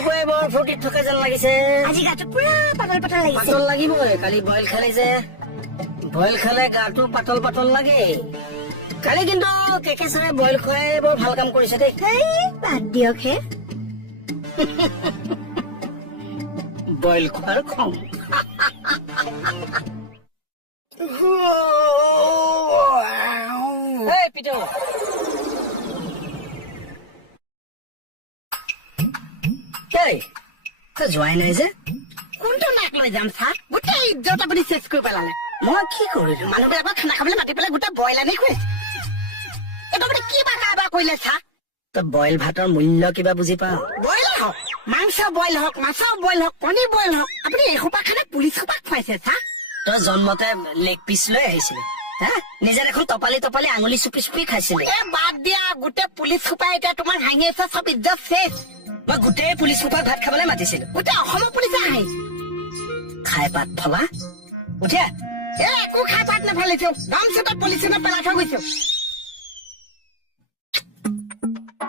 ৰাতিপুৱাই বৰ ফূৰ্তিত থকা যেন লাগিছে। আজি গাটো পুৰা পাতল পাতল লাগিছে। পাতল লাগিবই, কালি বইল খালে যে। বইল খালে গাটো পাতল পাতল লাগে। কালি কিন্তু কেকে ছাৰে বইল খুৱাই বৰ ভাল কাম কৰিছে দেই। বাদ দিয়ক হে। বইল খোৱাৰ খং। এই পিটো যোৱাই নাই যে। কোনটো নাক লৈ যাম চা? গোটেই ইজ্জত আপুনি চেচ কৰি পেলালে। মই কি কৰিলো? মানুহবিলাকক খানা খাবলৈ মাতি পেলাই গোটেই বইল আনি খুৱাইছে। এইটো আপুনি কি বা কাৰবাৰ কৰিলে চা? তই বইল ভাতৰ মূল্য কিবা বুজি পাও? বইল হওক, মাংস বইল হওক, মাছ বইল হওক, কণী বইল হওক, আপুনি এসোপা খানা পুলিচ সোপাক খুৱাইছে চা। তই জন্মতে লেগ পিচ লৈ আহিছিলি, হা? নিজে দেখোন টপালি টপালি আঙুলি চুপি চুপি খাইছিলি। বাদ দিয়া, গোটেই পুলিচ সোপাই এতিয়া তোমাক হাঁহি আছে, চব ইজ্জত চেচ। মই গোটেই পুলিচ সোপাক ভাত খাবলৈ মাতিছিলো। গোটেই অসমৰ পুলিচে হাঁহি খাই পাত ফলা উঠিয়া। একো খাই পাত নেফালিছো, দম চুটত পুলিচে পেলাই থৈ গৈছো।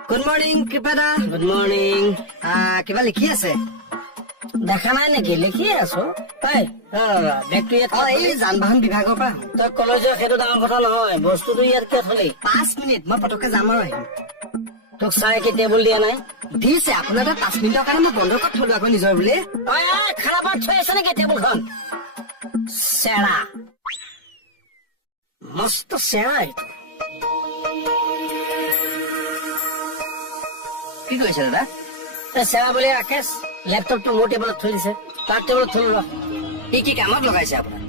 গুড মৰ্ণিং কৃপাদা। Good morning. কিবা লিখি আছে? দেখা নাই নেকি? লিখিয়ে আছো। এই যান বাহন বিভাগৰ পৰা। তই কলেজৰ সেইটো ডাঙৰ কথা নহয়, বস্তুটো ইয়াত কিয় থলি? 5 মিনিট, মই পটককে যাম আৰু আহিম। তোক চাই কি টেবুল দিয়া নাই? দিছে, আপোনাৰ তাত 5 মিনিটৰ কাৰণে মই বন্ধ কৰি থলো আকৌ নিজৰ বুলি। খাৰাপত থৈ আছে নেকি টেবুলখন? চেৰা মস্ত চেৰা এইটো। কি কৰিছে দাদা? চেৰা বুলি ৰাকেশ লেপটপটো মোৰ টেবুলত থৈ দিছে। তাৰ টেবুলত থলো ৰ। কি কামত লগাইছে আপোনাৰ?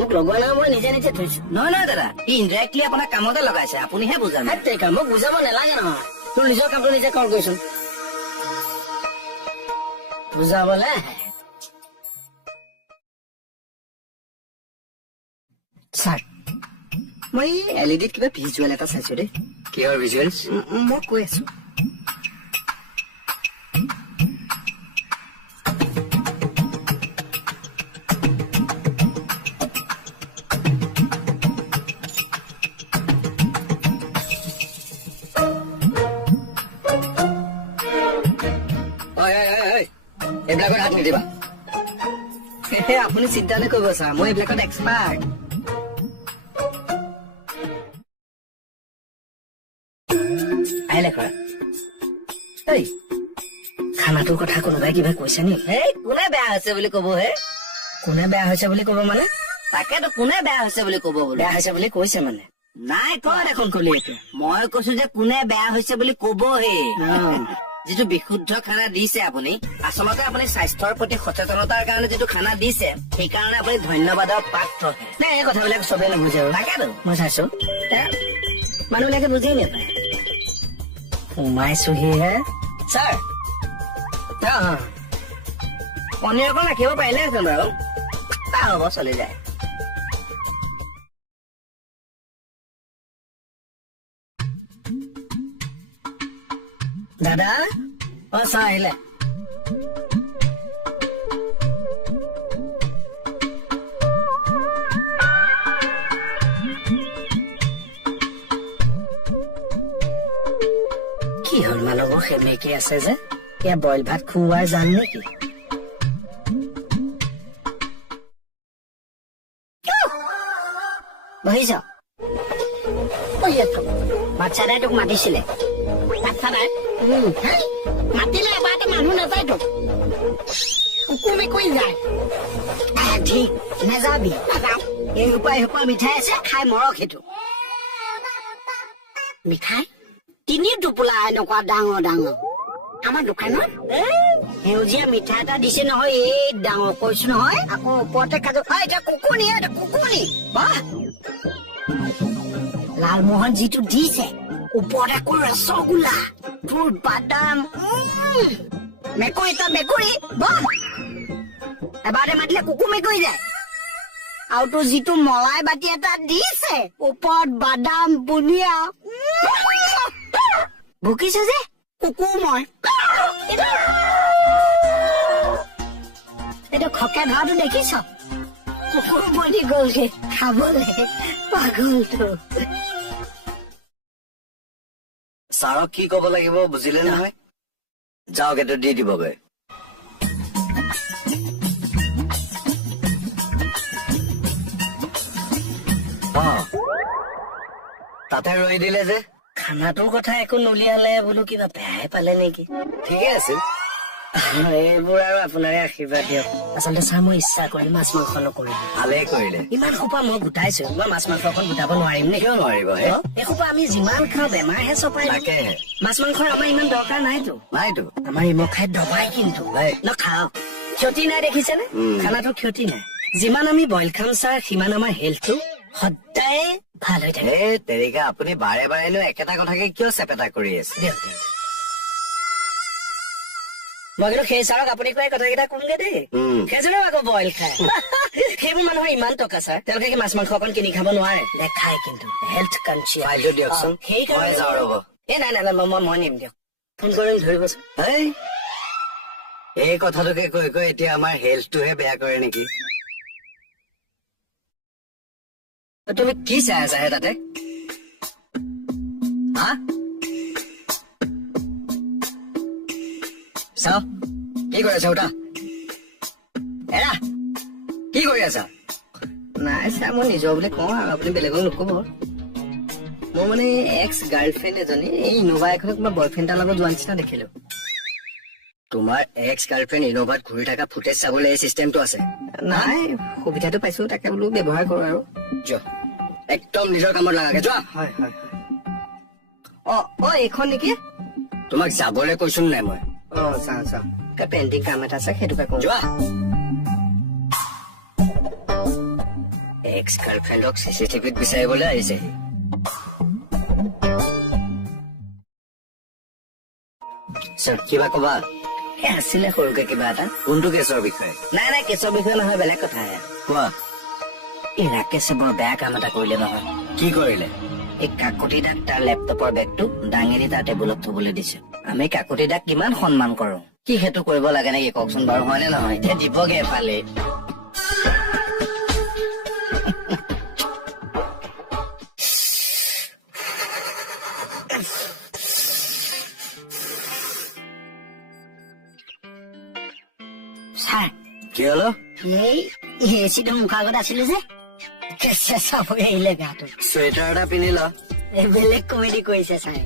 মোক লগোৱা নাই, মই নিজে নিজে থৈছো। নহয় নহয় দাদা, ইনডাইৰেক্টলি আপোনাৰ কামতে লগাইছে, আপুনিহে বুজা নাই। মোক বুজাব নালাগে নহয়, তোৰ নিজৰ কামটো নিজে কল কৰিছোন। বুজাবলে ছাৰ, মই LED কিবা ভিজুৱেল এটা চাইছো দেই। কিহৰ ভিজুৱেলছ? মই কৈ আছো। এইবিলাকত হাত নিদিবা। আপুনি চিন্তা নকৰিব ছাৰ, মই এইবিলাকত এক্সপাৰ্ট। আহিলে খুৰা। খানাটোৰ কথা কোনোবাই কিবা কৈছে নি? কোনে বেয়া হৈছে বুলি কব হে? কোনে বেয়া হৈছে বুলি কব মানে? তাকেতো কোনে বেয়া হৈছে বুলি কব? বেয়া হৈছে বুলি কৈছে মানে? নাই কোৱা দেখোন কলি এতিয়া। মই কৈছো যে কোনে বেয়া হৈছে বুলি কবহে। যিটো বিশুদ্ধ খানা দিছে আপুনি, আচলতে আপুনি স্বাস্থ্যৰ প্ৰতি সচেতনতাৰ কাৰণে যিটো খানা দিছে, সেইকাৰণে আপুনি ধন্যবাদৰ পাত্ৰ। নাই এই কথাবিলাক চবেই নুবুজে আৰু। তাকেতো মই চাইছো মানুহবিলাকে বুজিয়ে নাপায়। সোমাইছোহিহে ছাৰ। পনীৰ অকণ ৰাখিব পাৰিলেহেঁতেন বাৰু। হ'ব, চলি যায়। দাদা, ছাৰ আহিলে। কি হ'ল মানুহবোৰ সেমেকি আছে যে? এয়া বইল ভাত খুওৱাই যাম নেকি? বহিছ? বাচ্ছা দাই তোক মাতিছিলে। বাচ্চা নাই মাতিলে এবাৰতে মানুহ নাযায় তোক, কুকুৰ মেকুৰী যায়। ঠিক নেযাবি। এসোপা মিঠাই আছে, খাই মৰক। সেইটো মিঠাই 3 টোপোলা এনেকুৱা ডাঙৰ ডাঙৰ আমাৰ দোকানত। সেউজীয়া মিঠাই এটা দিছে নহয়, এই ডাঙৰ কৈছো নহয়। আকৌ ওপৰতে কাজু। এতিয়া কুকুৰনি, কুকুৰনি। লালমোহন যিটো দিছে, ওপৰত আকৌ ৰসগোল্লা, ফ্ৰুট, বাদাম। মেকুৰী এটা মেকুৰী এবাৰতে মাতিলে কুকুৰ মেকুৰী যায়। আৰু তোৰ যিটো মলাই বাতি এটা দিছে, ওপৰত বাদাম, বুনিয়া। ভুকিছো যে কুকুৰ মই। এইটো খকে ধৰাটো দেখিছ? কুকুৰ বনি গলগে খাবলে, পাগলটো। ছাৰক কি কব লাগিব বুজিলে নহয়? যাওক এইটো দি দিবগৈ তাতে ৰৈ দিলে যে খানাটোৰ কথা একো নুলিয়ালে বোলো কিবা বেয়াই পালে নেকি ঠিকে আছিল এইবোৰ আৰু আপোনাৰে আশীৰ্বাদ দিয়ক আচলতে ছাৰ মই ইচ্ছা কৰি মাছ মাংস নকৰিলো ভালেই কৰিলে ইমান সোপা মই গোটাইছো মই মাছ মাংস অকণ গোটাব নোৱাৰিম নে কিয় নোৱাৰিব হে এই সোপা আমি যিমান খাওঁ বেমাৰহে চপাই তাকেহে মাছ মাংসৰ আমাৰ ইমান দৰকাৰ নাইতো নাইতো আমাৰ ইমখ খাই দবাই কিন্তু নাখাওঁ ক্ষতি নাই দেখিছেনে খানাটো ক্ষতি নাই যিমান আমি বইল খাম ছাৰ সিমান আমাৰ হেল্থটো সদায় ভাল হৈ থাকে হে তেৰিকা আপুনি বাৰে বাৰেনো একেটা কথাকে কিয় চেপেটা কৰি আছে দিয়ক মই কিন্তু সেই ছাৰক আপুনি কোৱা কথাকেইটা কমগে দেই সেইজনেও আকৌ বইল খায় সেইবোৰ মানুহৰ ইমান টকা ছাৰ তেওঁলোকে কি মাছ মাংস অকণ কিনি খাব নোৱাৰে নেখায় কিন্তু হেল্থ কনচিয়াছ ফাইলটো দিয়কচোন সেইকাৰণে মই যাওঁ ৰ'ব নাই মই নিম দিয়ক ফোন কৰিম ধৰিবচোন হেই এই কথাটোকে কৈ কৈ এতিয়া আমাৰ হেল্থটোহে বেয়া কৰে নেকি তুমি কি চাই আছা হে তাতে হা চাও কি কৰি আছা উঠা এৰা কি কৰি আছা নাই ছাৰ মই নিজৰ বুলি কওঁ আৰু আপুনি বেলেগক নকব মোৰ মানে এক্স গাৰ্লফ্ৰেণ্ড এজনী এই ইন'ভা এখনত তোমাৰ বয়ফ্ৰেণ্ড এটাৰ লগত যোৱা নিচিনা দেখিলো তোমাৰ এক্স গাৰ্লফ্ৰেণ্ড ইন'ভাত ঘূৰি থকা ফুটেজ চাবলৈ এই চিষ্টেমটো আছে নাই সুবিধাটো পাইছো তাকে বোলো ব্যৱহাৰ কৰো আৰু যোৱা একদম নিজৰ কামত লাগাগে যোৱা হয় এইখন নেকি তোমাক যাবলৈ কৈছো নাই মই চাওঁ পেইণ্টিং কাম এটা আছে সেইটোকে কৰো যোৱা এক্স গাৰ্লফ্ৰেণ্ডক চিচিটিভিত বিচাৰিবলৈ আহিছেহি কিবা কবা আছিলে সৰুকে কিবা এটা কোনটো কেছৰ বিষয়ে নাই কেছৰ বিষয়ে নহয় বেলেগ কথাহে কোৱা এই ৰাকেশে বৰ বেয়া কাম এটা কৰিলে নহয় কি কৰিলে এই কাকতি দাক তাৰ লেপটপৰ বেগটো দাঙি তাৰ টেবুলত থবলৈ দিছে আমি কাকতি দাক কিমান সন্মান কৰো কি সেইটো কৰিব লাগে নেকি কওকচোন বাৰু হয়নে নহয় এতিয়া দিবগে এফালে ছাৰ কি হলো এই এচিটো মুখৰ আগত আছিলো যে চাব আহিলে গাটো চুৱেটাৰ এটা পিন্ধিলা এই বেলেগ কমেডি কৰিছে ছাৰ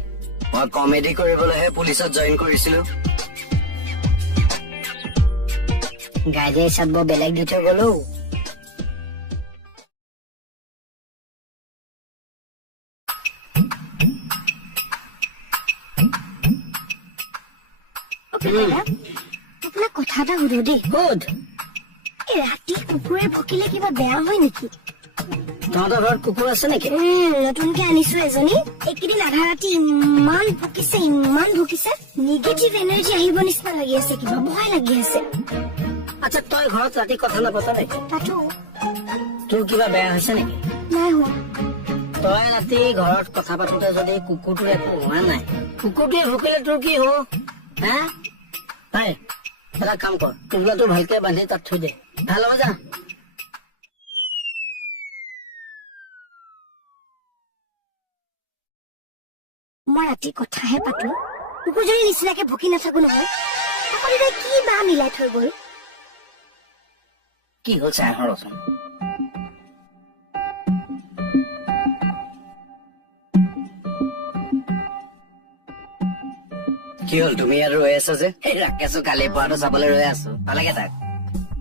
মই কমেডি কৰিবলৈহে পুলিচত জইন কৰিছিলো গাড়ী চাব বেলেগ দি থৈ গলো আপোনাক কথা এটা সুধো দেই সোধ ৰাতি কুকুৰে ভকিলে কিবা বেয়া হয় নেকি তহঁতৰ ঘৰত কুকুৰ আছে নেকি নতুনকে আনিছো এজনী এইকেইদিন আধা ৰাতি ইমান ভকিছে নিগেটিভ এনাৰ্জি আহিব নিচিনা লাগি আছে কিবা ভয় লাগি আছে আচ্ছা তই ঘৰত ৰাতি কথা নাপাত নেকি তাতো তোৰ কিবা বেয়া হৈছে নেকি নাই হোৱা তই ৰাতি ঘৰত কথা পাতোতে যদি কুকুৰটোৰ একো হোৱা নাই কুকুৰটোৱে ভুকিলে তোৰ কি হব হা হয় এটা কাম কৰ টোপোলাটো ভালকে বান্ধি তাত থৈ দে ভাল হ'ব যা মই ৰাতি কথাহে পাতো কুকুৰজনী নিচিনাকে ভকি নাথাকো নহয় অকল এতিয়া কি বা মিলাই থৈ গল কি হ'ল চাই ৰচোন কি হ'ল তুমি ইয়াত ৰৈ আছা যে এই ৰাকেশো কালি পৰাটো চাবলৈ ৰৈ আছো পালেগে তাক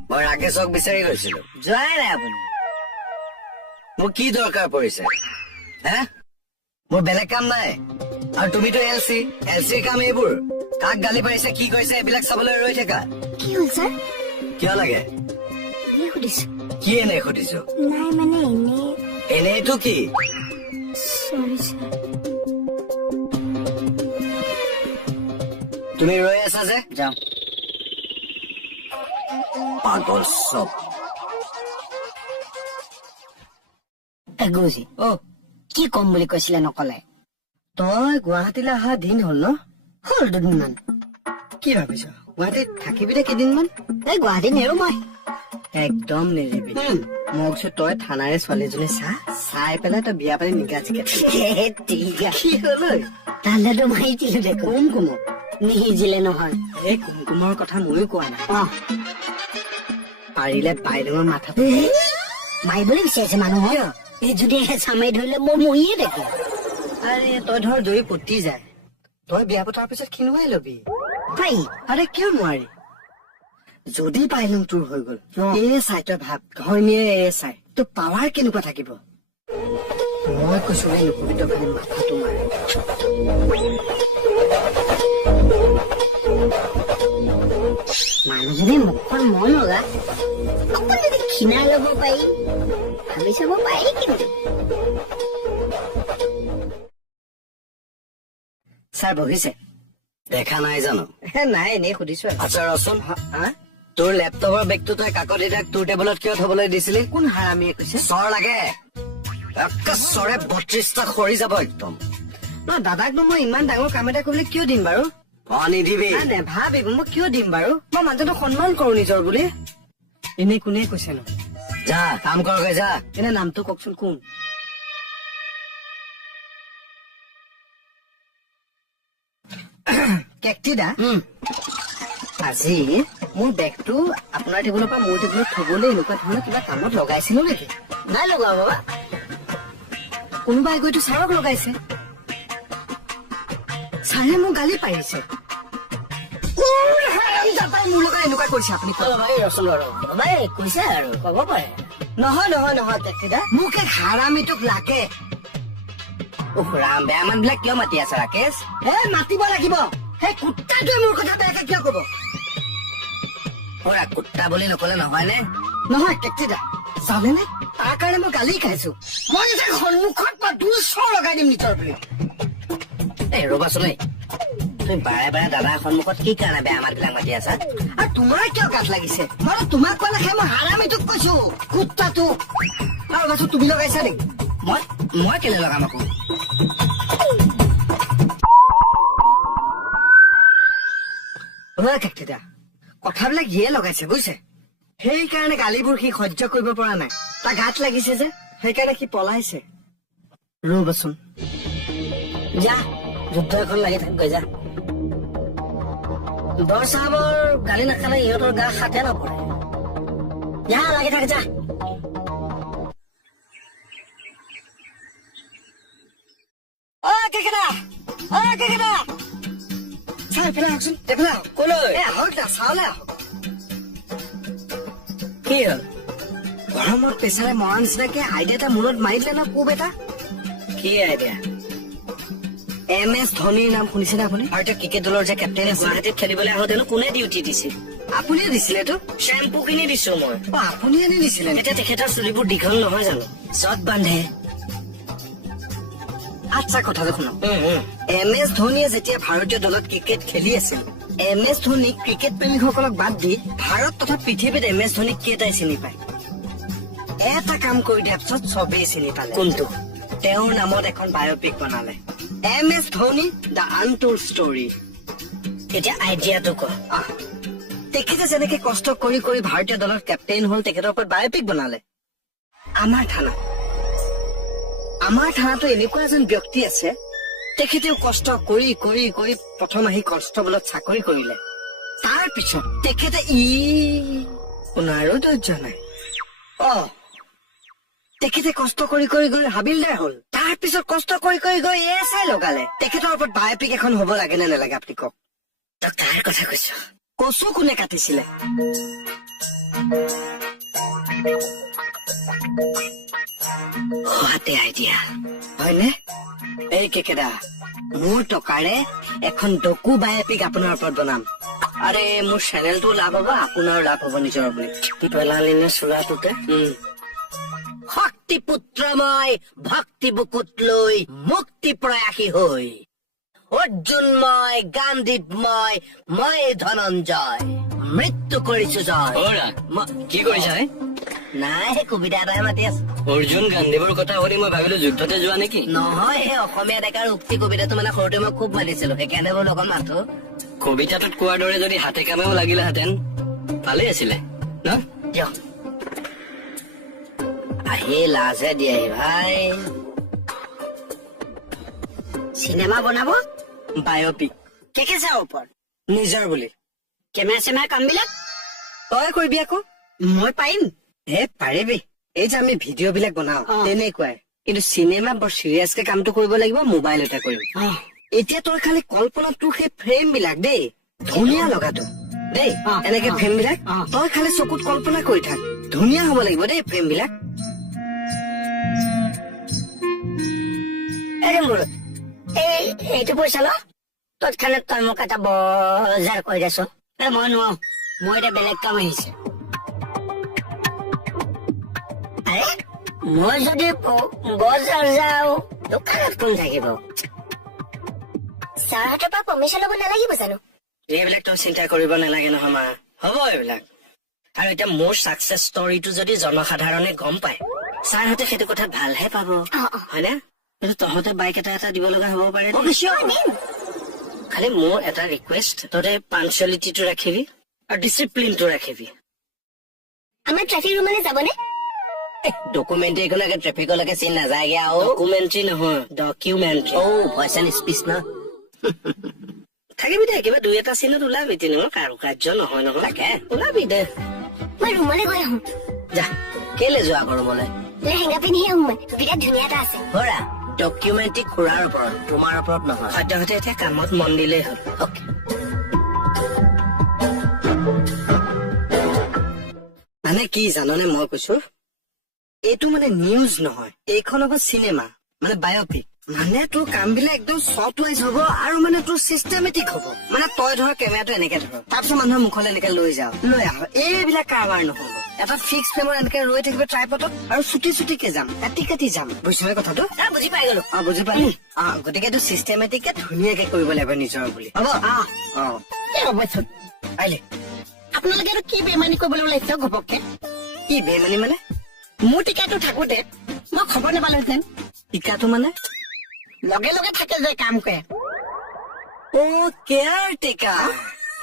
মই ৰাকেশক বিচাৰি গৈছিলো যোৱাই নাই আপুনি মোৰ কি দৰকাৰ পৰিছে হে মোৰ বেলেগ কাম নাই আৰু তুমিতো এল চিৰ কাম এইবোৰ কাক গালি পাৰিছে কি কৰিছে এইবিলাক চাবলৈ ৰৈ থাকা কি হ'ল ছাৰ কিয় লাগে এনেই সুধিছো কি এনে সুধিছো নাই মানে এনেইতো কি চৰি ছাৰ তুমি ৰৈ আছা যে যাওঁ পাগল চব গুৰুজী কি কম বুলি কৈছিলে নকলে তই গুৱাহাটীলৈ অহা দিন হ'ল ন হ'ল দুদিনমান কি ভাবিছ গুৱাহাটীত থাকিবি নে কেইদিনমান এই গুৱাহাটীত নেৰো মই একদম নেৰিবি মই কৈছো তই থানাৰে ছোৱালীজনী চাই পেলাই তই বিয়া পাতি নিগাজিকে কি হল তালেতো মাৰি দিলো দে কোন নিসিজিলে নহয় এই কুমকুমৰ কথা ময়ো কোৱা নাই অ পাৰিলে বাইদেউৰ মাথাটো মাৰিবলৈ বিচাৰিছে মানুহৰ এই যদি হেঁচা মাৰি ধৰিলে মই মৰিয়ে দেখো আৰে তই ধৰ দৈ পতি যায় তই বিয়া পতাৰ পিছত খিনুৱাই লবি পাৰি আৰে কিয় নোৱাৰি যদি পাইলং তোৰ হৈ গল এই চাই তই ভাব ঘৈণীয়ে এই চাই তোৰ পাৱাৰ কেনেকুৱা থাকিব মই কৈছো এই লোকবিত খালি মাথাটো মাৰে মানুহজনী মুখখন মন লগা অকণ যদি ক্ষীণাই লব পাৰি ভাবি চাব পাৰি কিন্তু ছাৰ বহিছে দেখা নাই জানো নাই এনেই সুধিছো আচ্ছা ৰচোন তোৰ লেপটপৰ বেগটো তই কাকত এটাক তোৰ টেবুলত কিয় থবলৈ দিছিলি কোন হাৰামীয়ে কৈছে চৰ লাগে একে চৰে 32টা সৰি যাব একদম ন দাদাকনো মই ইমান ডাঙৰ কাম এটা কৰিবলৈ কিয় দিম বাৰু নিদিবি নাই নেভাবিব মই কিয় দিম বাৰু মই মানুহটো সন্মান কৰো নিজৰ বুলি এনেই কোনে কৈছে নো যা কাম কৰগে যা এনে নামটো কওকচোন কোন কেকটিদা আজি মোৰ বেগটো আপোনাৰ টেবুলৰ পৰা মোৰ টেবুলত থবলৈ এনেকুৱা ধৰণৰ কিবা কামত লগাইছিলো নেকি নাই লগা বাবা কোনোবাই গৈতো ছাৰক লগাইছে ছাৰে মোক গালি পাৰিছে মোৰ লগত এনেকুৱা কৰিছে আপুনি বাবা কৈছে আৰু কব পাৰে নহয় নহয় নহয় কেকটিদা মোক এই হাৰামীটোক লাগে ৰাম বেয়া মানুহ বিলাক কিয় মাতি আছে ৰাকেশ মাতিব লাগিব সেই কুত্তাটোৱে মোৰ কথা বেয়াকে কিয় কব কুত্তা বুলি নকলে নহয় নে নহয় কেকটিদা জানেনে তাৰ কাৰণে মই গালি খাইছো মই এতিয়া সন্মুখত মই 2 চৰ লগাই দিম নিজৰ বুলি ৰবাচোন তুমি বাৰে বাৰে দাদাৰ সন্মুখত কি কাৰণে বেয়া মাত বিলাক মাতি আছা আৰু তোমাৰ কিয় গাত লাগিছে মই তোমাক কোৱা নাখাই মই হাৰামীটোক কৈছো কুত্তাটো আৰু ৰবাচোন তুমি লগাইছা নেকি মই কেলে লগাম আকৌ কেকটিদা কথাবিলাক ইয়ে লগাইছে বুজিছে সেইকাৰণে গালিবোৰ সি সহ্য কৰিব পৰা নাই তাৰ গাত লাগিছে যে সেইকাৰণে সি পলাইছে ৰবাচোন যা যুদ্ধ এখন লাগি থাকগৈ যা বৰ চাহাবৰ গালি নাখালে ইহঁতৰ গা হাতে নপৰে যা লাগি থাক যা কেকেদা চাই এইফালে আহকচোন এইফালে আহক কলৈ আহক না চাওলে আহক কি হ'ল গৰমত প্ৰেছাৰে মৰা নিচিনাকে আইডিয়া এটা মূৰত মাৰি দিলে ন কোব এটা কি আইডিয়া MS ধোনীৰ নাম শুনিছেনে আপুনি আৰু এতিয়া ক্ৰিকেট দলৰ যে কেপ্টেইন গুৱাহাটীত খেলিবলৈ আহোঁতেনো কোনে ডিউটি দিছিল আপুনিয়ে দিছিলেতো শ্বেম্পু কিনি দিছো মই আপুনি আনি দিছিলে এতিয়া তেখেতৰ চুলিবোৰ দীঘল নহয় জানো চট বান্ধে আচ্ছা কথাটো শুনক MS ধোনীয়ে যেতিয়া ভাৰতীয় দলত ক্ৰিকেট খেলি আছিল MS ধোনী ক্ৰিকেট প্ৰেমীসকলক বাদ দি ভাৰত তথা পৃথিৱীত MS ধোনীক কেইটাই চিনি পায় এটা কাম কৰি দিয়াৰ পিছত চবেই চিনি পালে কোনটো তেওঁৰ নামত এখন বায়'পিক বনালে MS Dhoni the untold story এতিয়া আইডিয়াটো ক তেখেতে যেনেকে কষ্ট কৰি কৰি ভাৰতীয় দলৰ কেপ্টেইন হল তেখেতৰ ওপৰত বায়'পিক বনালে আমাৰ থানাতো এনেকুৱা এজন ব্যক্তি আছে তেখেতেও কষ্ট কৰি কৰি কৰি প্ৰথম আহি কনষ্টেবলত চাকৰি কৰিলে তাৰ পিছত তেখেতে শুনাৰো ধৈৰ্য নাই তেখেতে কষ্ট কৰি কৰি গৈ হাবিলদাৰ হল তাৰ পিছত কষ্ট কৰি কৰি গৈ ASI লগালে তেখেতৰ ওপৰত বায়'পিক এখন হব লাগে নে নালাগে আপুনি কওক তই কাৰ কথা কৈছ কচু কোনে কাটিছিলে হাতে আইডিয়া হয়নে এই কেকেদা মোৰ টকাৰে এখন ডকু বায়'পিক আপোনাৰ ওপৰত বনাম আৰে মোৰ চেনেলটো লাভ হব আপোনাৰ লাভ হব নিজৰ বুলি পেলালিনে চোলাটোতে শক্তি পুত্ৰ মই ভক্তি বুকুত লৈ মুক্তি প্ৰয়াসী হৈ অৰ্জুনময় গান্ধীময় মই ধনঞ্জয় মৃত্যু কৰিছো জয় কি কৰিছা নাই সেই কবিতা এটাই মাতি আছে অৰ্জুন গান্ধীবৰ কথা শুনি মই ভাবিলো যুদ্ধতে যোৱা নেকি নহয় সেই অসমীয়া ডেকাৰ উক্তি কবিতাটো মানে সৰুতে মই খুব মানিছিলো সেইকাৰণে বোলো অকণ মাথো কবিতাটোত কোৱাৰ দৰে যদি হাতে কামেও লাগিলেহেঁতেন ভালেই আছিলে ন দিয়ক আহি লাজে দিয়ে ভাই চিনেমা বনাব বায়'পিক কে চাও ওপৰত নিজৰ বুলি কেমেৰা চেমেৰা কামবিলাক তই কৰিবি আকৌ মই পাৰিম হে পাৰিবি এই যে আমি ভিডিঅ' বিলাক বনাও অ। তেনেকুৱাই কিন্তু চিনেমা বৰ চিৰিয়াছকে কামটো কৰিব লাগিব মোবাইলতে কৰিম এতিয়া তই খালি কল্পনা তোৰ সেই ফ্ৰেম বিলাক দেই ধুনীয়া লগাটো দেই অ, এনেকে অ, ফ্ৰেম বিলাক অ। তই খালি চকুত কল্পনা কৰি থাক ধুনীয়া হব লাগিব দেই ফ্ৰেম বিলাক এইটো পইচা ল তৎক্ষণাত তই মোক এটা বজাৰ কৰি দেছো মই নোৱাৰো মই এতিয়া বেলেগ কাম আহিছে আৰে মই যদি বজাৰ যাওঁ দোকানত কোন থাকিব ছাৰহঁতৰ পৰা পাৰ্মিশ্যন ল'ব নালাগিব জানো এইবিলাক তই চিন্তা কৰিব নালাগে নহয় মা হ'ব এইবিলাক আৰু এতিয়া মোৰ চাকচেছ ষ্টৰিটো যদি জনসাধাৰণে গম পায় ছাৰহঁতে সেইটো কথা ভালহে পাব হয়নে কিন্তু তহঁতে বাইক এটা দিব লগা হ'ব পাৰে দেই। খালি মোৰ এটা ৰিকুৱেষ্ট তহঁতে পাঞ্চুৱেলিটিটো ৰাখিবি আৰু ডিচিপ্লিনটো ৰাখিবি আমাৰ ট্ৰেফিক ৰুমলৈ যাবনে ডকুমেণ্টৰী এখনকে ট্ৰেফিকলৈকে চিন নাযায়গে আৰু ডকুমেণ্টৰী নহয় ডকুমেণ্টৰী ভইচ এণ্ড স্পীচ ন থাকিবি দে কিবা দুই এটা চিনত ওলাবি তেনেকুৱা কাৰো কাৰ্য নহয় নহয় তাকে ওলাবি দে মই ৰুমলৈ গৈ আহোঁ যা কেলে যোৱা ৰুমলৈ লেহেংগা পিন্ধিহে আহোঁ মই বিৰাট ধুনীয়া এটা আছে ধৰা ডকুমেণ্টৰী খুৰাৰ ওপৰত তোমাৰ ওপৰত নহয় সদ্যহতে এতিয়া কামত মন দিলেই হ'ল অকে মানে কি জাননে মই কৈছো এইটো মানে নিউজ নহয় এইখন হ'ব চিনেমা মানে বায়'পিক মানে তোৰ কাম বিলাক একদম শ্বৰ্ট ৱাইজ হব আৰু মানে তোৰ চিষ্টেমেটিক হব মানে তই ধৰ কেমেৰাটো এনেকে ধৰ তাৰপিছত মানুহৰ মুখলৈ এনেকে লৈ যাও লৈ আহ এইবিলাক কাৰবাৰ নহব এটা ফিক্স ফ্ৰেমত এনেকে ৰৈ থাকিব ট্ৰাইপডত আৰু চুটি চুটিকে যাম কাটি কাটি যাম বুজিছ কথাটো বুজি পাই গলো বুজি পালি গতিকে এইটো চিষ্টেমেটিককে ধুনীয়াকে কৰিব লাগিব নিজৰ বুলি হ'ব ৰ'বচোন আহিলে আপোনালোকে আৰু কি বেমানি কৰিবলৈ ওলাইছে ঘপককে কি বেমানি মানে মোৰ টিকাটো থাকোতে মই খবৰ নাপালোহেঁতেন টিকাটো মানে লগে লগে থাকে যে কাম কৰে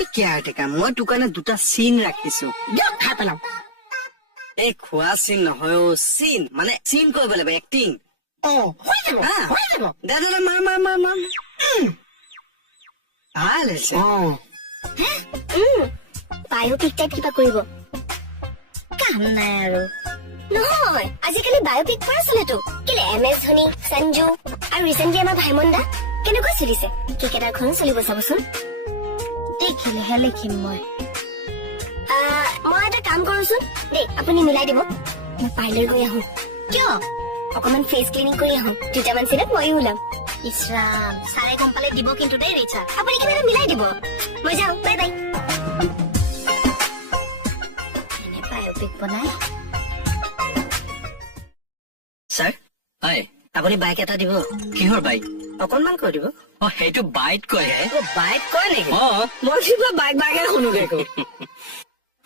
কেয়াৰ টেকাৰ মই তোৰ কাৰণে দুটা চিন ৰাখিছো দিয়ক খাই পেলাম এই খোৱা চিন নহয় চিন মানে চিন কৰিব লাগিব এক্টিং হৈ যাব হৈ যাব দে মাৰ ভাল হৈছে বায়'পিক টাইপ কিবা কৰিব কাম নাই আৰু নহয় আজিকালি বায়'পিক কৰা চলেতো কেলে MS ধোনী সঞ্জু আৰু ৰিচেণ্টলি আমাৰ ভাইমন দা কেনেকৈ চলিছে কেইকেইটাৰখন চলিব চাবচোন দেখিলেহে লিখিম মই এটা কাম কৰোচোন দেই আপুনি মিলাই দিব মই পাৰ্লাৰ গৈ আহো কিয় অকমান ফেচ ক্লিনিং কৰি আহো দুটামান চিনত ময়ো ওলাম ইছৰাম ছাৰে গম পালে দিব কিন্তু দেই ৰিচা আপুনি কিবা এটা মিলাই দিব মই যাওঁ বাই বাই এনে বায়'পিক বনাই ছাৰ হয় আপুনি বাইক এটা দিব কিহৰ বাইক অকনমান কৈ দিব সেইটো বাইক কয়হে বাইক কয় নেকি অ মই কিবা বাইক বাইকে শুনোগে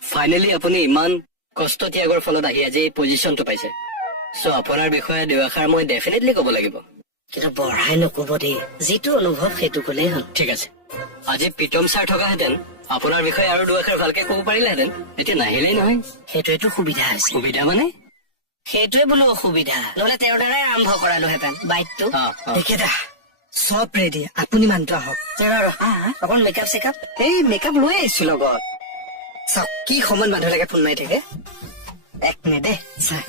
ফাইনেলি আপুনি ইমান কষ্ট ত্যাগৰ ফলত আহি আজি এই পজিশ্যনটো পাইছে চ' আপোনাৰ বিষয়ে দুআষাৰ মই ডেফিনেটলি ক'ব লাগিব কিন্তু বঢ়াই নকব দেই যিটো অনুভৱ সেইটো কলেই হ'ল ঠিক আছে আজি প্ৰীতম ছাৰ থকাহেঁতেন আপোনাৰ বিষয়ে আৰু দুআষাৰ ভালকে ক'ব পাৰিলেহেঁতেন এতিয়া নাহিলেই নহয় সেইটোৱেতো সুবিধা হৈছে সুবিধা মানে সেইটোৱে বোলো অসুবিধা নহলে তেওঁৰ দ্বাৰাই আৰম্ভ কৰালোহেঁতেন বাইকটো দেখিদা চব ৰেডি আপুনি মানুহটো আহক অকণ মেকআপ চেকআপ এই মেকআপ লৈ আহিছো লগত চাওক কি সময়ত মানুহলৈকে ফোন মাৰি থাকে এক মিনিট দেই চাই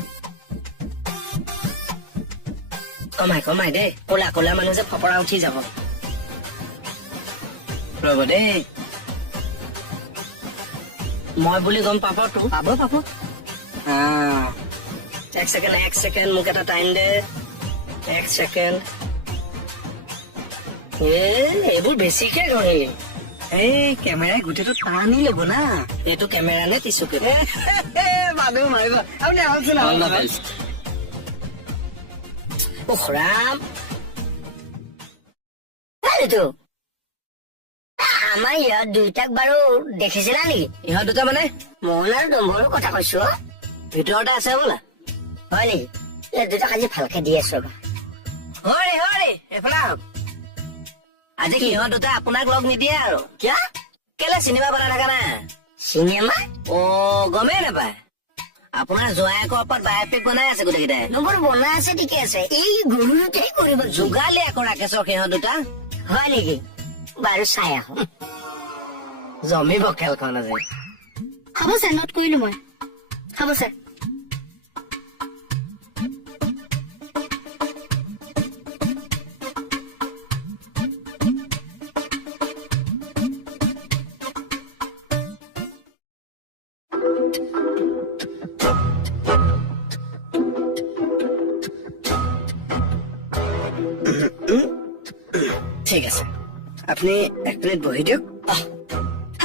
কমাই দেই কলা কলা মানুহ যে ফপৰা উঠি যাব ৰব দেই মই বুলি গম পাবতো পাব এক ছেকেণ্ড মোক এটা টাইম দে এক ছেকেণ্ড এইবোৰ বেছিকে ঘঁহিলি এই কেমেৰাই গোটেইটো টানি ল'ব না এইটো কেমেৰা নে টিচু পেপাৰ মানুহ মাৰিব আপুনি আহকচোন ৰাম এইটো আমাৰ ইহঁত দুইটাক বাৰু দেখিছিলা নেকি ইহঁত দুটা মানে মোহন আৰু ডম্বৰৰ কথা কৈছো ভিতৰতে আছে বোলা হয় নেকি এই দুটাক আজি ভালকে দি আছো হয় এইফালে আহক আজি সিহঁত দুটা আপোনাক লগ নিদিয়ে আৰু কিয় কেলে চিনেমা বনাই থকা নাই চিনেমা গমেই নাপায় আপোনাৰ জোৱায়েকৰ ওপৰত বায়'পিক বনাই আছে গোটেইকেইটাই নম্বৰ বনাই আছে ঠিকে আছে এই গৰুটাই কৰিব যোগালি আকৌ ৰাকেশৰ সিহঁত দুটা হয় নেকি বাৰু চাই আহো। জমিব খেলখন আজি। হ'ব ছাৰ, নোট কৰিলো মই। হ'ব ছাৰ। ঠিক আছে, আপুনি 1 মিনিট বহি দিয়ক।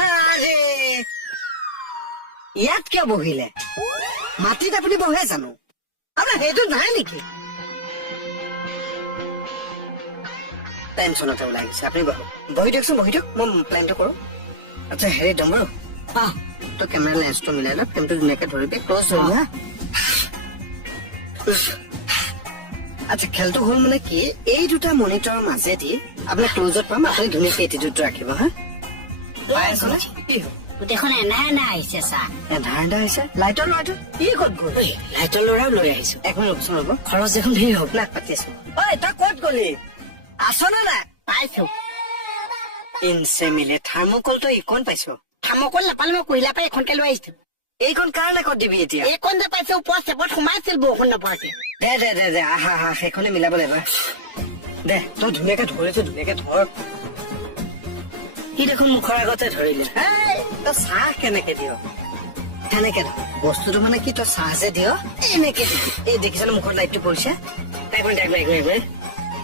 আৰে, ইয়াত কিয় বহিলে? মাটিত আপুনি বহে জানো? আপোনাৰ সেইটো নাই নেকি? টেনচনতে ওলাই গৈছে, আপুনি বহি দিয়কচোন, বহি দিয়ক, মই প্লেনটো কৰো। আচ্ছা হেৰি ডম্বৰু, তই কেমেৰা লেন্সটো মিলাই ল, ফ্ৰেমটো ধুনীয়াকে ধৰিবি, ক্লজ ধৰিবি হা। আচ্ছা খেলটো হ'ল মানে কি, এই দুটা মনিটৰৰ মাজেদি আপুনি ক্লজত পাম, আপুনি ধুনীয়াকে এটিটিউডটো ৰাখিব হা। পাই আছো নে? কি হ'ল? গোটেইখন এনা আহিছে ছাৰ। এন্ধা হৈছে লাইটৰ ল'ৰাটো ই ক'ত গ'ল? লাইটৰ ল'ৰাও লৈ আহিছো। এক মিনিট ৰ'বচোন ৰ'ব, খৰচ দেখোন ধেৰ হ'ব। নাক পাতি আছো। ঐ তই ক'ত গলি? আছ নে নাই? পাইছো। ইনচে মিলে থাৰ্মকলটো ইকণ পাইছো। থাৰ্মকল নাপালে মই কয়লা পাই এখনকে লৈ আহিছো। এইখন কাৰ নাকত দিবি এতিয়া? এইকণ যে পাইছো ওপৰত চেপত সোমাইছিল বৰষুণ নপৰাকে। দে আহা সেইখনে মিলাব লাগিব। দে তই ধুনীয়াকে ধৰিছো, ধুনীয়াকে ধৰ। সি দেখোন মুখৰ আগতে ধৰিলে। তই চাহ কেনেকে দিয়? সেনেকে ধৰ বস্তুটো, মানে কি তই চাহ যে দিয় এনেকে দিবি। এই দেখিছানে মুখত লাইটটো পৰিছে? এক মিনিট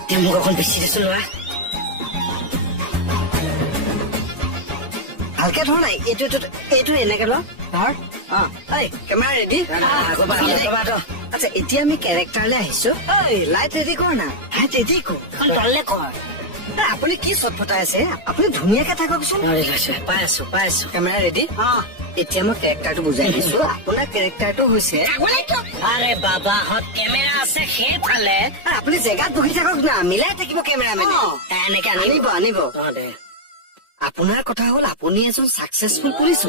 তেওঁ মোক অকণ বেছি দেচোন ল'ৰা। ভালকে ধৰ নাই, এইটো এনেকে ধৰ। ধৰ কেমেৰা ৰেডি। আচ্ছা এতিয়া আমি কেৰেক্টাৰলৈ আহিছো। ঐ লাইট ৰেডি কৰ না। লাইট ৰেডি কৰ। এখন তললে কৰ। আপুনি কি চট ফটাই আছে? আপুনি ধুনীয়াকে থাককচোন। পাই আছো। Camera ready. এতিয়া মই কেৰেক্টাৰটো বুজাই দিছো। আপোনাৰ কেৰেক্টাৰটো হৈছে, আৰে বাবাহঁত কেমেৰা আছে সেইফালে। আপুনি জেগাত বহি থাকক না, মিলাই থাকিব কেমেৰামেনে। এনেকে আনিব। দে। আপোনাৰ কথা হ'ল আপুনি এজন চাকচেছফুল পুলিচ।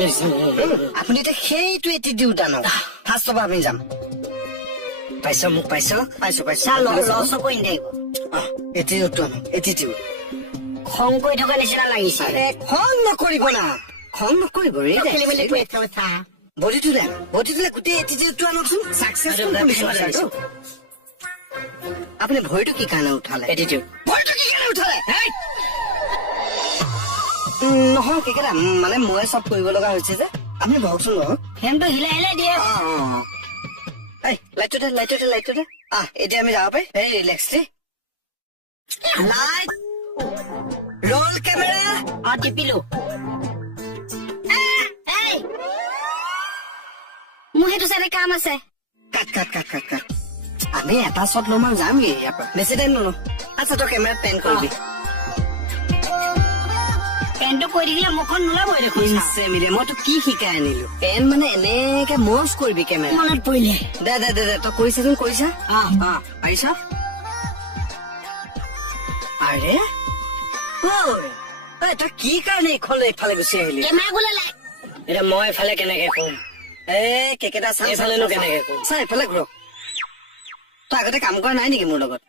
আপুনি এতিয়া সেইটো এটিটিউড আনক। ফাৰ্ষ্টৰ পৰা আমি যাম। পাইছ মোক পাইছ? পাইছো ছাৰ লছ কৰি নিদিব। এটিটিউডটো আনক, এটিটিউড। খং কৰি থকা নিচিনা লাগিছে। খং নকৰিব না, খং নকৰিব ৰে। খেলি মেলি কৰি আছে ছাৰ। বডিটোলে গোটেই এটিটিউডটো আনকচোন। Successful police অফিচাৰটো। আপুনি ভৰিটো কি কাৰণে উঠালে? এটিটিউড। ভৰিটো কি কাৰণে উঠালে? নহয় কেকেটা, মানে মই চব কৰিব লগা হৈছে যে। আপুনি বহকচোন বহক। ফ্ৰেমটো হিলাই দিয়ে। লাইটটো দে। এতিয়া আমি যাব পাৰি। ভেৰি ৰিলেক্স দেই। লাইট ৰল কেমেৰা। টিপিলো। মোৰ সেইটো চাইডে কাম আছে। কাট। আমি এটা শ্বট ল'ম আৰু যামগে ইয়াৰ পৰা, বেছি টাইম নলওঁ। আচ্ছা তই কেমেৰাত পেন কৰিবি। পেনটো কৰি দিলে মুখখন নোলাবই দেখোন। মই তোক কি শিকাই আনিলো? পেন মানে এনেকে মজ কৰিবি কেমেৰা। মনত পৰিলে। দে তই কৰিছাচোন, কৰিছা? পাৰিছ? আৰে ঐ তই কি কাৰণে এইফালে গুচি আহিলি? কেমেৰা গ'লে এতিয়া মই এইফালে কেনেকে কম? কেকেটা চা, এইফালেনো কেনেকে কম? চা এইফালে ঘূৰ। তই আগতে কাম কৰা নাই নেকি মোৰ লগত?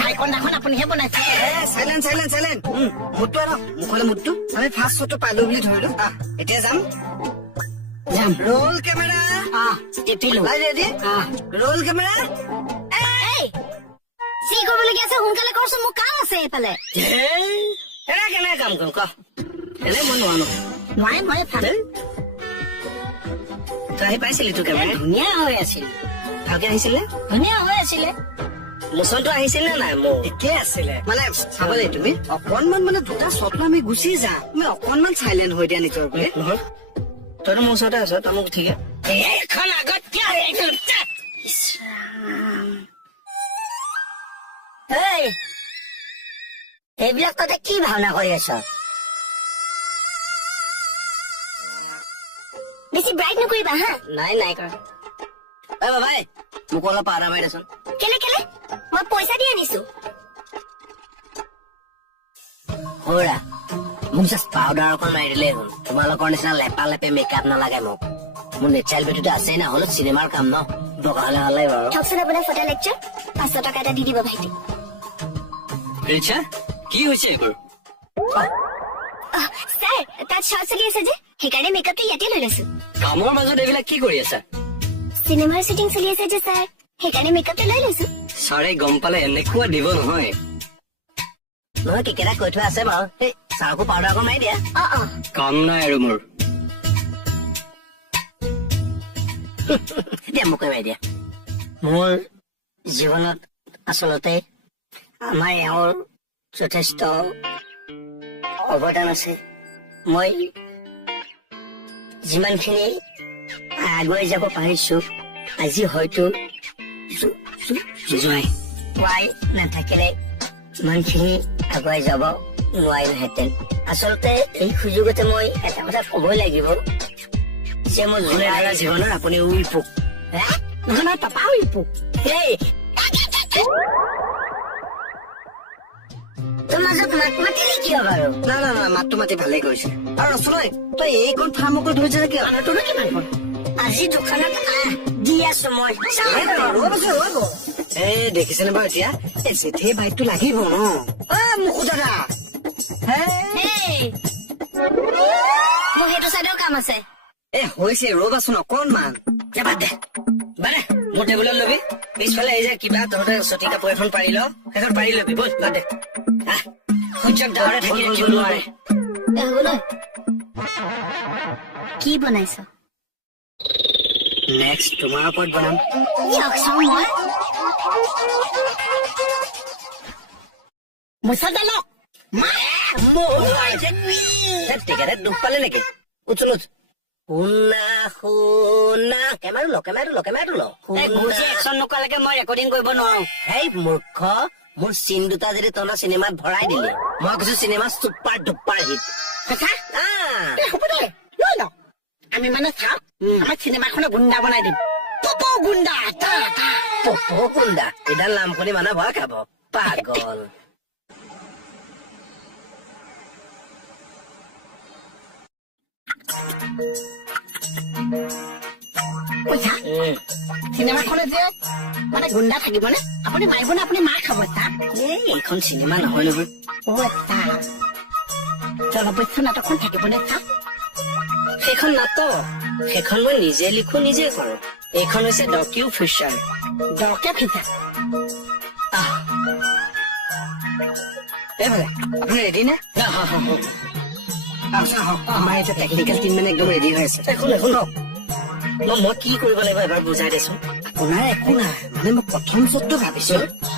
ভাইকন্দাখন আপুনিহে বনাইছে। চাইলেণ্ট। মুডটো আৰু মুখলে মুডটো। আমি ফাৰ্ষ্ট শ্বটটো পালো বুলি ধৰিলো। এতিয়া যাম। Roll camera. টিপিলো। Light ready. Roll camera. যি কৰিবলগীয়া আছে সোনকালে কৰচোন, মোৰ কাম আছে এইফালে। এনে কেনেকে কাম কৰিম ক? এনে মই নোৱাৰো। নোৱাৰে ভালে। তই আহি পাইছিলি তোৰ কেমেৰা? ধুনীয়া হৈ আছিল। ভালকে আহিছিলে? ধুনীয়া হৈ আছিলে। মোচনটো আহিছিল নে নাই? মোৰ ঠিকে আছিলে, মানে চাব দেই তুমি অকনমান, মানে দুটা শ্বট আমি গুচি যাম। তুমি অকনমান চাইলেণ্ট হৈ দিয়া নিজৰ বুলি। নহয়, তইতো মোৰ ওচৰতে আছ, তই মোক ঠিকে। এইখন আগত কিয় এইবিলাক তহঁতে কি ভাওনা কৰি আছ? বেছি ব্ৰাইট নকৰিবা হা। নাই কৰা। বাবাই মোক অলপ পাৰা মাৰি দেচোন। কেলে মই পইচা দি আনিছো। সৌৰা মোক জাষ্ট পাউডাৰ অকণ মাৰি দিলেই হ'ল। তোমালোকৰ নিচিনা লেপা লেপে মেকআপ নালাগে মোক। মোৰ নেচাৰেল বিউটিটো আছেই না, হ'লেও চিনেমাৰ কাম ন, বগা হলে ভাল লাগিব আৰু। থকচোন আপোনাৰ ফটো লেকচাৰ 500 টকা এটা দি দিব ভাইটি। ৰিচা কি হৈছে এইবোৰ? ছাৰ তাত শ্বট চলি আছে যে সেইকাৰণে মেকআপটো ইয়াতে লৈ লৈছো কামৰ মাজত এইবিলাক কি কৰি আছা? চিনেমাৰ শ্বুটিং চলি আছে যে ছাৰ সেইকাৰণে মেকআপটো লৈ লৈছো ছাৰে গম পালে এনেকুৱা দিব নহয়। নহয় কেকেটা কৈ থোৱা আছে বাৰু সেই চাহকো পাউডাৰ অকণ মাৰি দিয়া কাম নাই আৰু মোৰ। দিয়া মোকে মাৰি দিয়া মোৰ জীৱনত আচলতে আমাৰ এওঁৰ যথেষ্ট অৱদান আছে মই যিমানখিনি আগুৱাই যাব পাৰিছো আজি হয়তো জোঁৱাই নাথাকিলে ইমানখিনি আগুৱাই যাব নোৱাৰিলোহেঁতেন আচলতে এই সুযোগতে মই এটা কথা কবই লাগিব যে মোৰ জোঁৱাইৰ জীৱনৰ আপুনি উইপোক নহয় পাপা উইপোক এই তোৰ মাজত মাত মাতিলি কিয় বাৰু না না না মাতটো মাতি ভালে কৰিছে আৰু ৰচনাই তই এইখন ফাৰ্ম অকল ধৰিছ কিয় তোৰো কিমান হ'ল আজি দোকানত দি আছো মই এ দেখিছেনে বাৰু এতিয়া এই জেঠেই বাইকটো লাগিব ন মুকু দাদা মোৰ সেইটো চাইডেও কাম আছে এ হৈছে ৰবাচোন অকণমান বাদ দে বাদে মোৰ টেবুলত লবি পিছফালে এই যে কিবা তহঁতে চটি কাপোৰ এখন পাৰি ল সেইখন পাৰি লবি বল বাদ দে সূৰ্যক ডাৱৰে থাকি ৰাখিব নোৱাৰে কি বনাইছ নেক্সট তোমাৰ ওপৰত বনাম মই মুছাদালক টিকেটে দুখ পালে নেকি উঠোন শুনা শুনা কেমেৰাটো ল একচন নকৰালৈকে মই ৰেকৰ্ডিং কৰিব নোৱাৰো সেই মূৰ্খ মোৰ চিন দুটা যদি তহঁতৰ চিনেমাত ভৰাই দিলি মই কৈছো চিনেমা চুপাৰ ডুপাৰ হিট হ'ব দে লৈ ল আমি মানে চাওক আমাৰ চিনেমাখনে গুণ্ডা বনাই দিম পপু গুণ্ডা পপু গুণ্ডা এডাল নাম শুনি মানুহে ভয় খাব পাগল পইচা চিনেমাখনে যে মানে গুণ্ডা থাকিবনে আপুনি মাৰিবনে আপুনি মাৰ খাব ছাৰ এইখন চিনেমা নহয় নহয় জলপক্ষ নাটকখন থাকিবনে ছাৰ সেইখন নাটক সেইখন মই নিজে লিখো নিজে কৰো এইখন হৈছে ডকিউ ফিচাৰ দৰকে ফিচা এইফালে আপুনি ৰেডি নে আমাৰ এতিয়া টেকনিকেল টিম মানে একদম ৰেডি হৈ আছে একো মই কি কৰিব লাগিব এবাৰ বুজাই দেচোন আপোনাৰ একো নাই মানে মই প্ৰথম শ্বটটো ভাবিছো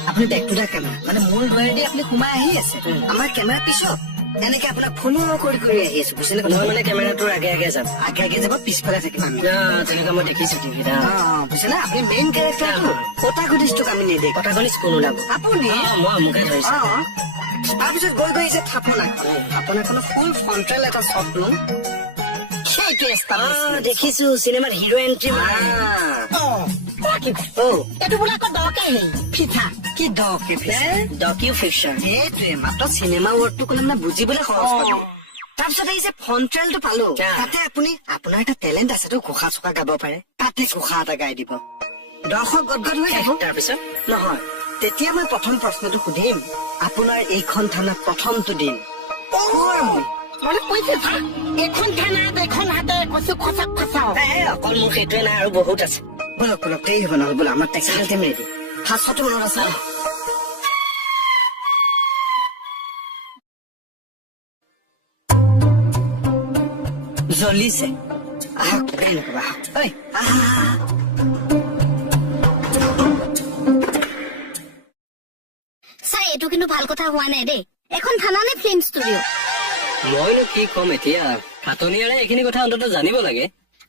আপুনি বেক টু দা কেমেৰা মানে মোৰ দুৱাৰেদি আপুনি সোমাই আহি আছে আমাৰ কেমেৰা পিছত এনেকে আপোনাক ফলো কৰি কৰি আহি আছো বুজিছে নে মই মানে কেমেৰাটোৰ আগে আগে যাম আগে যাব পিছফালে থাকিম আমি তেনেকুৱা মই দেখিছো টিভিত বুজিছে না আপুনি মেইন কেৰেক্টাৰটো প্ৰটাগনিষ্টক আমি নেদেখো কথাখনিছ কোনো নাম আপুনি মই মুখে ধৰিছো তাৰপিছত গৈ গৈ যে থাপনাখনৰ ফুল ফ্ৰণ্টেল এটা শ্বট লওঁ দেখিছো চিনেমাত হিৰো এন্ট্ৰি এইটো বোলে আকৌ দৰকে ফিচা কি দকে ডকিউ ফিকচন সেইটোৱে মাত্ৰ চিনেমা ৱৰ্ডটো কোনে মানে বুজিবলৈ সহজ পাব তাৰপিছত এই যে ফ্ৰণ্টেলটো পালো তাতে আপুনি আপোনাৰ এটা টেলেণ্ট আছেতো ঘোষা চোষা গাব পাৰে তাতে ঘোষা এটা গাই দিব দৰ্শক গদগদ হৈ যাব তাৰপিছত নহয় তেতিয়া মই প্ৰথম প্ৰশ্নটো সুধিম আপোনাৰ এইখন থানাত প্ৰথমটো দিন মানে কৈছে ছাৰ এখন থানাত এখন হাতে কৈছো খচাক খচাও অকল মোৰ সেইটোৱে নাই আৰু বহুত আছে বলক দেৰি হ'ব নহ'ল বোলো আমাৰ টেকনিকেল টিম ৰেডি ফাৰ্ষ্টটো মনত আছে জ্বলিছে আহক দেৰি নকবা আহক ছাৰ এইটো কিন্তু ভাল কথা হোৱা নাই দেই এখন থানা নে ফিল্ম ষ্টুডিঅ' মইনো কি ক'ম এতিয়া খাটনিয়াৰে এইখিনি কথা অন্তত জানিব লাগে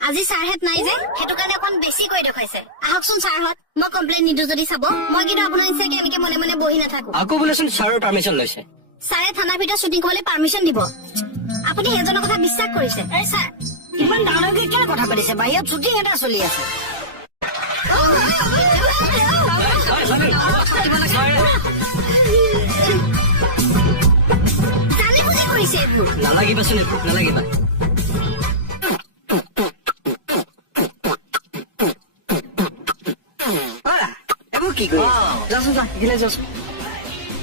আজি ছাৰহেঁত নাই যে সেইটো কাৰণে অকণ বেছিকৈ দেখুৱাইছে আহকচোন ছাৰহঁত মই কমপ্লেইন নিদো যদি চাব মই কিন্তু আপোনাৰ নিচিনাকে এনেকে মনে মনে বহি নাথাকো আকৌ বোলেচোন ছাৰৰ পাৰ্মিশ্যন লৈছে ছাৰে থানাৰ ভিতৰত শ্বুটিং কৰিবলৈ পাৰ্মিশ্যন দিব আপুনি সেইজনৰ কথা বিশ্বাস কৰিছে ছাৰ ইমান ডাঙৰকৈ কেলে কথা পাতিছে বাহিৰত শ্বুটিং এটা চলি আছে জানি বুজি কৰিছে এইবোৰ নালাগিবাচোন একো নালাগিবা এইবোৰ কি কৰি যাচোন যা খিলাই যাচোন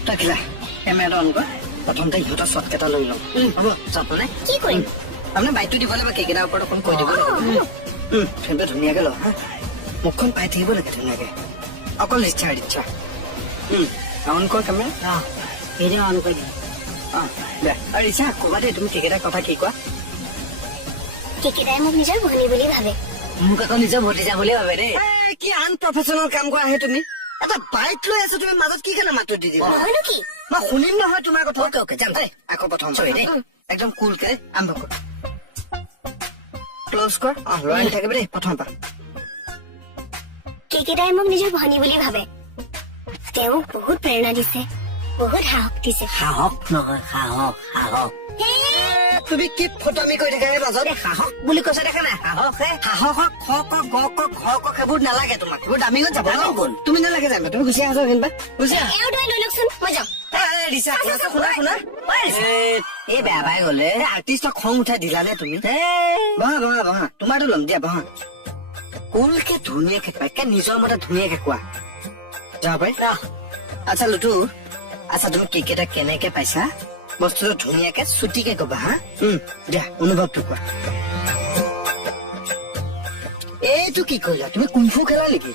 তই খিলা কেমেৰাটো অন কৰ প্ৰথমতে ইহঁতৰ শ্বটকেইটা লৈ লওঁ হ'ব চাপনে কি কৰিম আপোনাৰ বাইকটো দিব লাগিব কেইকেইটাৰ ওপৰত অকণ কৈ দিব ফ্ৰেমটো ধুনীয়াকে ল হা মুখখন পাই থাকিব লাগে ধুনীয়াকে অকল ইচ্ছা অন কৰ কেমেৰা এতিয়া অন কৰি দিম দে আৰু ইচ্ছা ক'বা দেই তুমি কেইকেইটাৰ কথা কি কোৱা কেকেটাই মোক নিজৰ ভনী বুলি ভাবে মোক আকৌ নিজৰ ভতিজা বুলি ভাবে দেই কি আনপ্ৰফেচনেল কাম কৰা আহে তুমি এটা বাইক লৈ আছো তুমি মাজত কি কাৰণে মাতটো দি দিবা নহয়নো কি মই শুনিম নহয় তোমাৰ কথা অ'কে অ'কে যাম দেই আকৌ প্ৰথম Sorry দেই। একদম কুলকে আৰম্ভ কৰ ক্লজ কৰ লৰাই থাকিব দেই প্ৰথম পৰা কেকেটাই মোক নিজৰ ভনী বুলি ভাবে তেওঁ বহুত প্ৰেৰণা দিছে বহুত সাহস দিছে সাহস নহয় সাহস সাহস তুমি কি ফটোমি কৰি থাকা মাজত সাহস বুলি কৈছে দেখা নাই সাহস হে সাহসক খ ক গ ক ঘ ক সেইবোৰ নালাগে তোমাক সেইবোৰ দামীত যাব দামী কোন? তুমি নালাগে যাবা তুমি গুচি আছা যেনিবা গুচি আহা এওঁ ধৰি লৈ লওকচোন মই যাওঁ ৰিচা শুনা এই বেয়া পাই গলে আৰ্টিষ্টক খং উঠাই দিলানে তুমি বহা বহা বহা তোমাৰতো ল'ম দিয়া বহা কুলকে ধুনীয়াকে কোৱা একে নিজৰ মতে ধুনীয়াকে কোৱা যাব পাৰি আচ্ছা লুটু আচ্ছা তুমি কেকেটা কেনেকে পাইছা বস্তুটো ধুনীয়াকে চুটিকে কবা হা দিয়া অনুভৱটো কোৱা এইটো কি কৰিলা তুমি কুমফু খেলা নেকি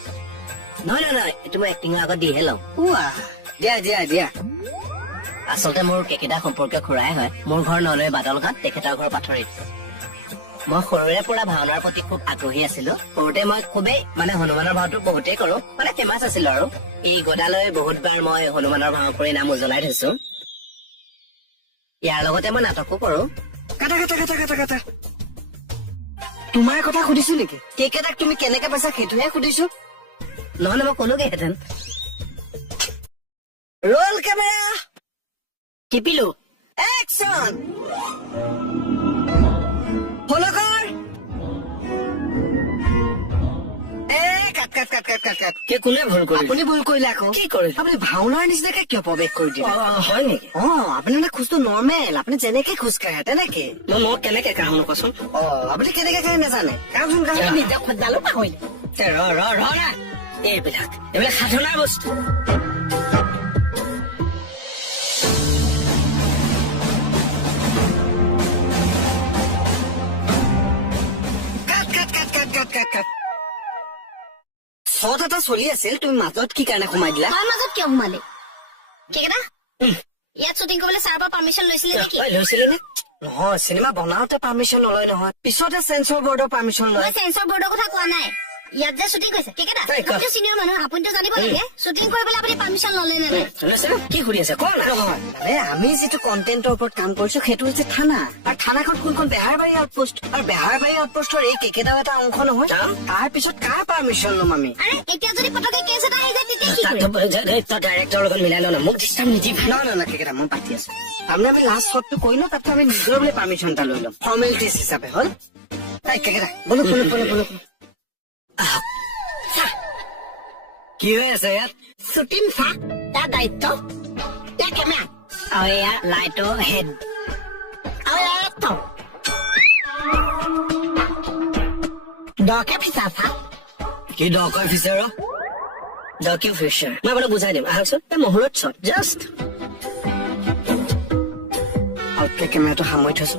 নহয় নহয় নহয় এইটো মই এক্টিঙৰ আগত দিহে লওঁ দিয়া দিয়া দিয়া আচলতে মোৰ কেকেটা সম্পৰ্কীয় খুৰাই হয় মোৰ ঘৰ নলয় বাদলঘাট তেখেতৰ ঘৰ পাথৰিত মই সৰুৰে পৰা ভাওনাৰ প্ৰতি খুব আগ্ৰহী আছিলো সৰুতে মই খুবেই মানে হনুমানৰ ভাওটো বহুতেই কৰো মানে ফেমাছ আছিলো আৰু এই গদালৈ বহুতবাৰ মই হনুমানৰ ভাও কৰি নাম উজ্বলাই থৈছো ইয়াৰ লগতে মই নাটকো কৰো কাটা কাটা কাটা কাটা কাটা তোমাৰ কথা সুধিছো নেকি কেকেটাক তুমি কেনেকে পাইছা সেইটোহে সুধিছো নহলে মই কলোগেহেঁতেন ৰোল কেমেৰা টিপিলো একচন ফলো কৰ কাট কাট কাট কাট কাট কাট কি কোনে ভুল কৰিলে আপুনি ভুল কৰিলে আকৌ কি কৰিলে? আপুনি ভাওনাৰ নিচিনাকে কিয় প্ৰৱেশ কৰি দিয়ে হয় নেকি আপুনি মানে খোজটো নৰ্মেল আপুনি যেনেকে খোজ কাঢ়ে তেনেকে মই কেনেকে কাহো কচোন আপুনি কেনেকে কাঢ়ে নাজানে কাহচোন কাহচোন নিজে খোজালো পাহৰিলে ৰ না এইবিলাক সাধনাৰ বস্তু কাট কাট কাট কাট কাট কাট কাট শ্বট এটা চলি আছিল তুমি মাজত কি কাৰণে সোমাই দিলা তই মাজত কিয় সোমালি কেকেটা ইয়াত শ্বুটিং কৰিবলৈ ছাৰৰ পৰা পাৰ্মিশ্যন লৈছিলে নেকি লৈছিলি নে নহয় চিনেমা বনাওতে পাৰ্মিশ্যন নলয় নহয় পিছতে চেঞ্চৰ বৰ্ডৰ পাৰ্মিশ্যন মই লয় চেঞ্চৰ বৰ্ডৰ কথা কোৱা নাই ইয়াত যে শ্বুটিং কৰিছে কেকেটা এই ক। আপুনিতো চিনিয়ৰ মানুহ আপুনিতো জানিব লাগে শ্বুটিং কৰিবলৈ আপুনি পাৰ্মিশ্যন ল'লে নে নাই কি সুধি আছে কোৱা না নহয় মানে আমি যিটো কণ্টেণ্টৰ ওপৰত কাম কৰিছো সেইটো হৈছে থানা আৰু থানাখন কোনখন বেহাৰবাৰী আউটপোষ্ট আৰু বেহাৰবাৰী আউটপোষ্টৰ এই কেকেটাও এটা অংশ নহয় তাৰ পিছত কাৰ পাৰ্মিশ্যন ল'ম আমি আৰে এতিয়া যদি পটকে কেছ এটা আহি যায় তেতিয়া কি কৰিম তই ডাইৰেক্টৰৰ লগত মিলাই ল না মোক ডিষ্টাৰ্ব নিদিবি নহয় কেকেটা মই পাতি আছো তাৰমানে আমি লাষ্ট শ্বটটো কৰি লওঁ তাতকৈ আমি নিজৰ বুলি পাৰ্মিশ্যন এটা লৈ ল'ম ফৰ্মেলিটিজ হিচাপে হ'ল তাই কেকেটা বলো বলো বলো বলো কি হৈ আছে ইয়াত শ্বুটিং চা তাৰ দায়িত্ব তাৰ কেমেৰা আৰু এয়া লাইটৰ হেড আৰু এক্টৰ দৰকে ফিচা চা কি দৰকাৰ ফিচাৰ ডকিউ ফিচাৰ মই আপোনাক বুজাই দিম আহকচোন এই মুহূৰ্ত শ্বট জাষ্ট আৰু কেমেৰাটো সামৰি থৈছো